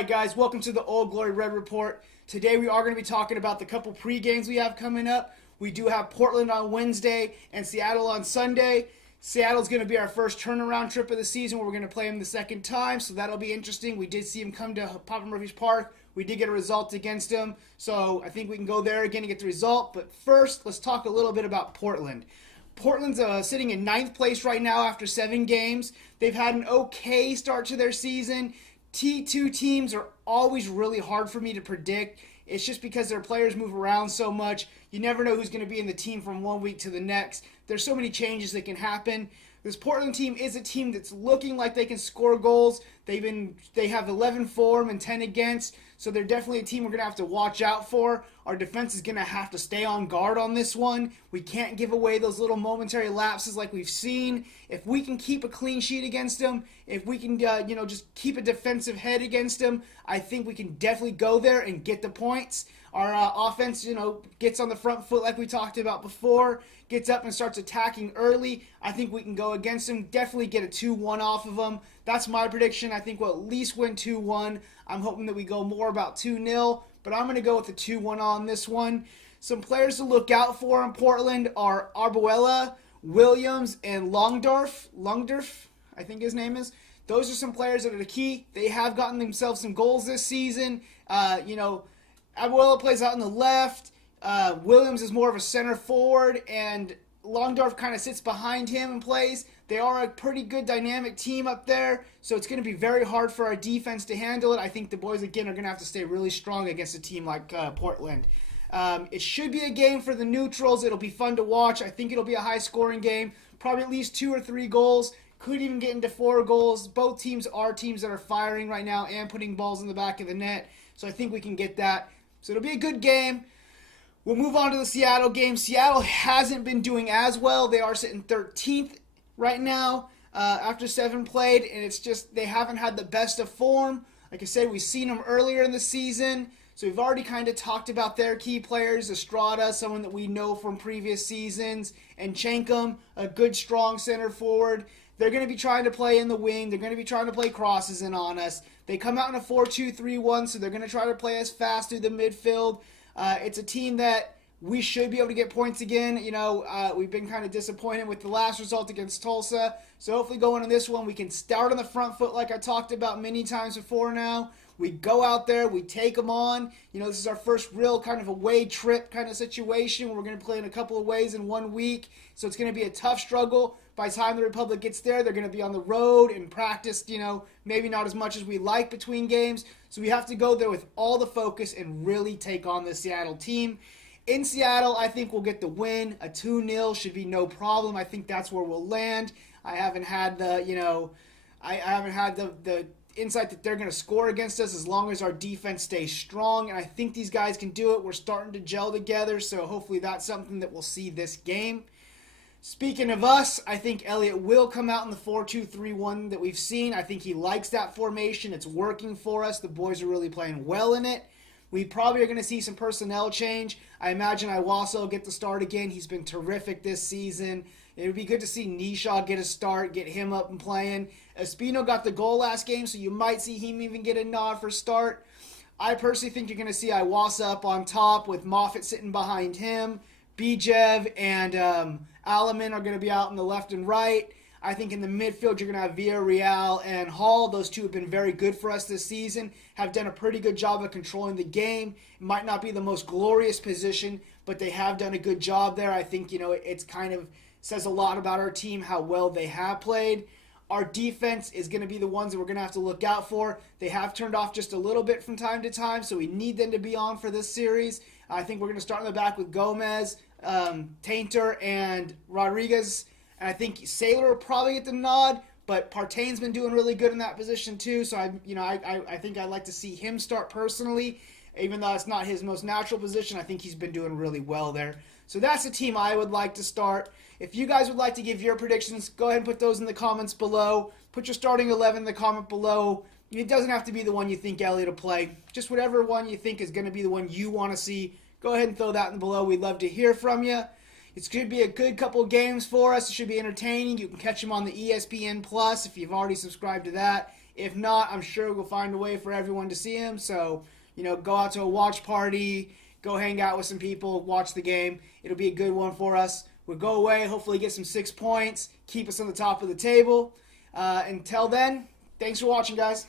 right, guys, welcome to the Old Glory Red Report. Today we are going to be talking about the couple pre-games we have coming up. We do have Portland on Wednesday and Seattle on Sunday. Seattle's going to be our first turnaround trip of the season where we're going to play them the second time, so that'll be interesting. We did see him come to Papa Murphy's Park. We did get a result against him, so I think we can go there again and get the result. But first, let's talk a little bit about Portland. Portland's sitting in ninth place right now after 7 games. They've had an okay start to their season. T2 teams are always really hard for me to predict. It's just because their players move around so much. You never know who's going to be in the team from one week to the next. There's so many changes that can happen. This Portland team is a team that's looking like they can score goals. They have 11 for them and 10 against, so they're definitely a team we're going to have to watch out for. Our defense is going to have to stay on guard on this one. We can't give away those little momentary lapses like we've seen. If we can keep a clean sheet against them, if we can just keep a defensive head against them, I think we can definitely go there and get the points. Our offense, gets on the front foot like we talked about before, gets up and starts attacking early. I think we can go against them, definitely get a 2-1 off of them. That's my prediction. I think we'll at least win 2-1. I'm hoping that we go more about 2-0, but I'm going to go with the 2-1 on this one. Some players to look out for in Portland are Arbuella, Williams, and Longdorf, I think his name is. Those are some players that are the key. They have gotten themselves some goals this season. Arbuella plays out on the left. Williams is more of a center forward, and Longdorf kind of sits behind him and plays. They are a pretty good dynamic team up there, so it's going to be very hard for our defense to handle it. I think the boys, again, are going to have to stay really strong against a team like Portland. It should be a game for the neutrals. It'll be fun to watch. I think it'll be a high-scoring game, probably at least 2 or 3 goals. Could even get into 4 goals. Both teams are teams that are firing right now and putting balls in the back of the net, so I think we can get that. So it'll be a good game. We'll move on to the Seattle game. Seattle hasn't been doing as well. They are sitting 13th right now after 7 played, and it's just they haven't had the best of form. Like I said, we've seen them earlier in the season, so we've already kind of talked about their key players. Estrada, someone that we know from previous seasons, and Chenkum, a good, strong center forward. They're going to be trying to play in the wing. They're going to be trying to play crosses in on us. They come out in a 4-2-3-1, so they're going to try to play us fast through the midfield. It's a team that we should be able to get points again. We've been kind of disappointed with the last result against Tulsa. So hopefully going on this one, we can start on the front foot like I talked about many times before now. We go out there, we take them on. This is our first real kind of away trip kind of situation where we're going to play in a couple of ways in 1 week. So it's going to be a tough struggle. By the time the Republic gets there, they're going to be on the road and practiced, maybe not as much as we like between games. So we have to go there with all the focus and really take on the Seattle team. In Seattle, I think we'll get the win. A 2-0 should be no problem. I think that's where we'll land. I haven't had the insight that they're going to score against us as long as our defense stays strong, and I think these guys can do it. We're starting to gel together, so hopefully that's something that we'll see this game. Speaking of us, I think Elliott will come out in the 4-2-3-1 that we've seen. I think he likes that formation. It's working for us. The boys are really playing well in it. We probably are going to see some personnel change. I imagine Iwasa will get the start again. He's been terrific this season. It would be good to see Nisha get a start, get him up and playing. Espino got the goal last game, so you might see him even get a nod for start. I personally think you're going to see Iwasa up on top with Moffitt sitting behind him. Bijev and Alaman are going to be out on the left and right. I think in the midfield you're going to have Villarreal and Hall. Those two have been very good for us this season, have done a pretty good job of controlling the game. It might not be the most glorious position, but they have done a good job there. I think, it's kind of says a lot about our team, how well they have played. Our defense is going to be the ones that we're going to have to look out for. They have turned off just a little bit from time to time, so we need them to be on for this series. I think we're going to start in the back with Gomez, Tainter, and Rodriguez. And I think Saylor will probably get the nod, but Partaine's been doing really good in that position too. So I think I'd like to see him start personally, even though it's not his most natural position. I think he's been doing really well there. So that's the team I would like to start. If you guys would like to give your predictions, go ahead and put those in the comments below. Put your starting 11 in the comment below. It doesn't have to be the one you think Elliott will play. Just whatever one you think is going to be the one you want to see. Go ahead and throw that in below. We'd love to hear from you. It's going to be a good couple of games for us. It should be entertaining. You can catch them on the ESPN Plus if you've already subscribed to that. If not, I'm sure we'll find a way for everyone to see him. So, go out to a watch party, go hang out with some people, watch the game. It'll be a good one for us. We'll go away, hopefully get some 6 points, keep us on the top of the table. Until then, thanks for watching, guys.